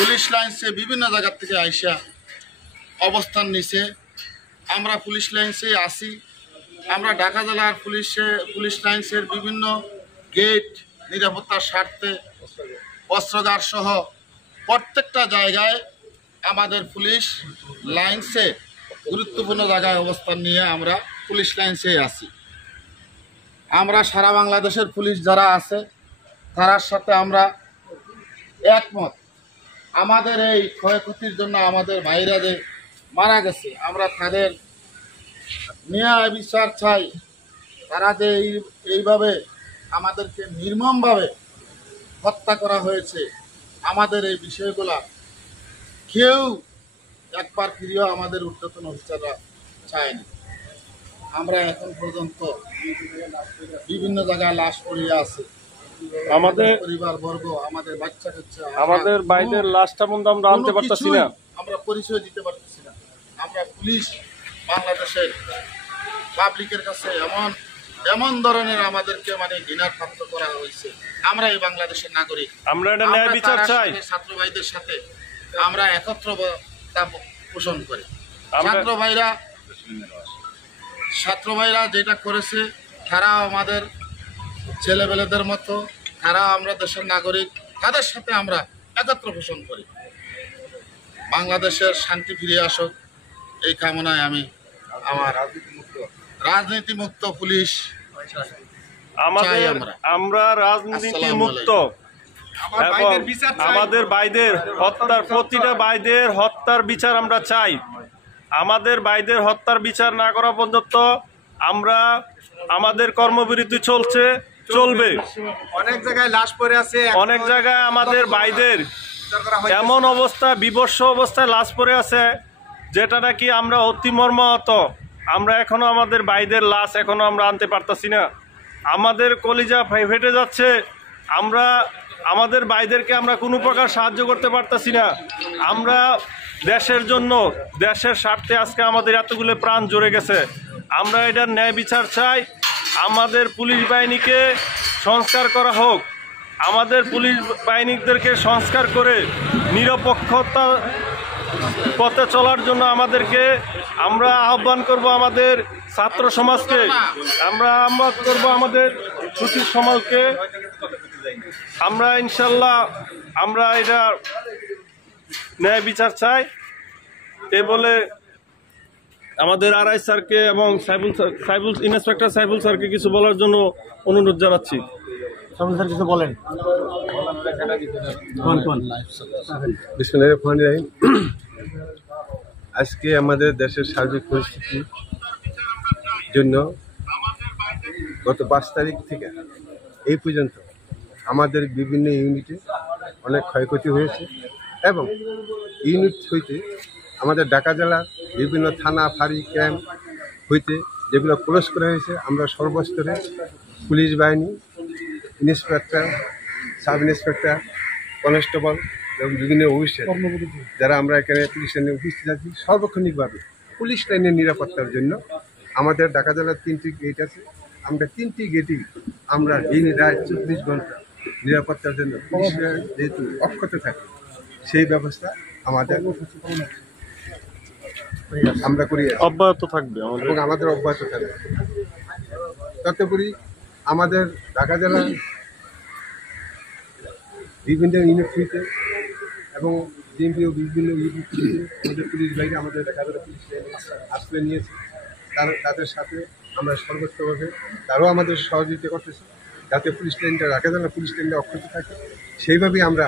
Police লাইন্সে বিভিন্ন জায়গা থেকে আইসা অবস্থান নিছে। আমরা পুলিশ লাইন্সে আসি। আমরা ঢাকা জেলার পুলিশ লাইন্সের বিভিন্ন গেট নিরাপত্তার স্বার্থে অস্ত্রাগার সহ প্রত্যেকটা জায়গায় আমাদের পুলিশ লাইন্সে গুরুত্বপূর্ণ জায়গায় অবস্থান নিয়ে আমরা পুলিশ লাইন্সে আসি। আমরা সারা বাংলাদেশের পুলিশ যারা আছে তার সাথে আমরা একমত। আমাদের এই ক্ষয়ক্ষতির জন্য আমাদের ভাইরা যে মারা গেছে, আমরা তাদের ন্যায় বিচার চাই। তারা যে এইভাবে আমাদেরকে নির্মমভাবে হত্যা করা হয়েছে, আমাদের এই বিষয়গুলা কেউ একবার ফিরিয়েও আমাদের ঊর্ধ্বতন অফিসাররা চায়নি। আমরা এখন পর্যন্ত বিভিন্ন জায়গায় লাশ পড়িয়ে আছে। আমাদের পরিবারবর্গ, আমাদের বাচ্চা কাচ্চা, আমাদের ভাইদের লাশটা বন্ধু আমরা আনতে পারতেছি না, আমরা পরিচয় দিতে পারতেছি না। আমরা পুলিশ বাংলাদেশের পাবলিকের কাছে এমন ধরনের আমাদেরকে ঘৃণার পাত্র করা হয়েছে। আমরা এই বাংলাদেশের নাগরিক, আমরা এটা ন্যায় বিচার চাই। ছাত্র ভাইদের সাথে আমরা একত্রতা পোষণ করি। ছাত্র ভাইরা যেটা করেছে, তারা আমাদের ছেলেবেলেদের মতো, তারা আমরা দেশের নাগরিক, তাদের সাথে আমরা একত্র পোষণ করি। বাংলাদেশের শান্তি ফিরে আসুক এই কামনায় আমি আমার রাজনীতি মুক্ত পুলিশ আমরা রাজনীতি মুক্ত, আমাদের ভাইদের হত্যার, প্রতিটা ভাইদের হত্যার বিচার আমরা চাই। আমাদের ভাইদের হত্যার বিচার না করা পর্যন্ত আমরা আমাদের কর্মবিরতি চলবে। অনেক জায়গায় লাশ পড়ে আছে, অনেক জায়গায় আমাদের ভাইদের এমন অবস্থা, বিভৎস অবস্থায় লাশ পড়ে আছে যেটা নাকি আমরা অতি মর্মাহত। আমরা এখনো আমাদের ভাইদের লাশ এখনো আমরা আনতে পারতাছি না। আমাদের কলিজা ফেটে যাচ্ছে। আমরা আমাদের ভাইদেরকে আমরা কোনো প্রকার সাহায্য করতে পারতাছি না। আমরা দেশের জন্য, দেশের স্বার্থে আজকে আমাদের এতগুলো প্রাণ জড়ে গেছে। আমরা এটার ন্যায় বিচার চাই। আমাদের পুলিশ বাহিনীকে সংস্কার করা হোক। আমাদের পুলিশ বাহিনীদেরকে সংস্কার করে নিরপেক্ষতা পথে চলার জন্য আমরা আহ্বান করব আমাদের ছাত্র সমাজকে, আমরা আহ্বান করব আমাদের সুশীল সমাজকে। আমরা ইনশাল্লাহ আমরা এটা ন্যায় বিচার চাই। এ বলে আমাদের আরআই স্যারকে এবং ইন্সপেক্টর সাইফুল স্যারকে কিছু বলার জন্য অনুরোধ জানাচ্ছি। স্যার কিছু বলেন। আজকে আমাদের দেশের সার্বিক পরিস্থিতির জন্য গত 5 তারিখ থেকে এই পর্যন্ত আমাদের বিভিন্ন ইউনিটে অনেক ক্ষয়ক্ষতি হয়েছে এবং ইউনিট হইতে আমাদের ঢাকা জেলার বিভিন্ন থানা, ফাঁড়ি, ক্যাম্প হইতে যেগুলো ক্লোজ করা হয়েছে, আমরা সর্বস্তরে পুলিশ বাহিনী, ইন্সপেক্টর, সাব ইন্সপেক্টর, কনস্টেবল এবং বিভিন্ন অফিসার যারা আমরা এখানে পুলিশ লাইনে উপস্থিত আছি, সার্বক্ষণিকভাবে পুলিশ লাইনের নিরাপত্তার জন্য আমাদের ঢাকা জেলার 3টি গেট আছে। আমরা 3টি গেটই আমরা দিন রাত 24 ঘন্টা নিরাপত্তার জন্য পুলিশ যেহেতু অক্ষত থাকে, সেই ব্যবস্থা আমাদের আমরা করি, অব্যাহত থাকবে এবং আমাদের অব্যাহত থাকবে। তদুপরি আমাদের ঢাকা জেলার বিভিন্ন ইউনিট এবং ডিএমপিও বিভিন্ন ইউনিট আমাদের পুলিশ বাহিনী, আমাদের ঢাকা জেলা পুলিশ আশ্রয় নিয়েছে। তাদের সাথে আমরা সর্বোচ্চভাবে তারাও আমাদের সহযোগিতা করতেছে যাতে পুলিশ লাইনটা, ঢাকা জেলার পুলিশ লাইনটা অক্ষত থাকে। সেইভাবেই আমরা